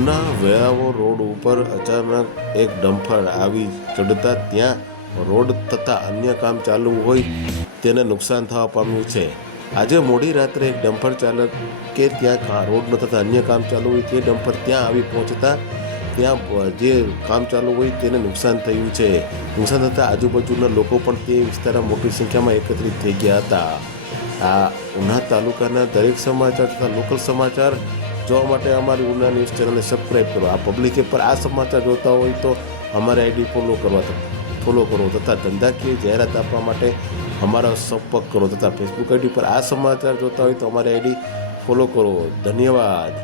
Una વેરાવો road ઉપર અચાનક એક ડમ્પર આવી ચડતા ત્યાં રોડ તથા અન્ય કામ ચાલુ હોય તેને નુકસાન થવા પામ્યું છે. આજે મોડી રાત્રે એક ડમ્પર ચાલક કે ત્યાં રોડ તથા અન્ય કામ ચાલુ હોય તે ડમ્પર ત્યાં આવી પહોંચતા ત્યાં જે કામ ચાલુ હોય તેને નુકસાન થયું છે. નુકસાન થતાં આજુબાજુના લોકો પણ તે વિસ્તારમાં મોટી સંખ્યામાં એકત્રિત થઈ ગયા હતા. આ ઉના તાલુકાના દરેક સમાચાર તથા લોકલ સમાચાર જોવા માટે અમારી ઉના ન્યૂઝ ચેનલને સબસ્ક્રાઈબ કરો. આ પબ્લિક પર આ સમાચાર જોતા હોય તો અમારી આઈડી ફોલો કરો તથા ધંધાકીય જાહેરાત આપવા માટે અમારો સંપર્ક કરો તથા ફેસબુક આઈડી પર આ સમાચાર જોતા હોય તો અમારી આઈડી ફોલો કરો. ધન્યવાદ.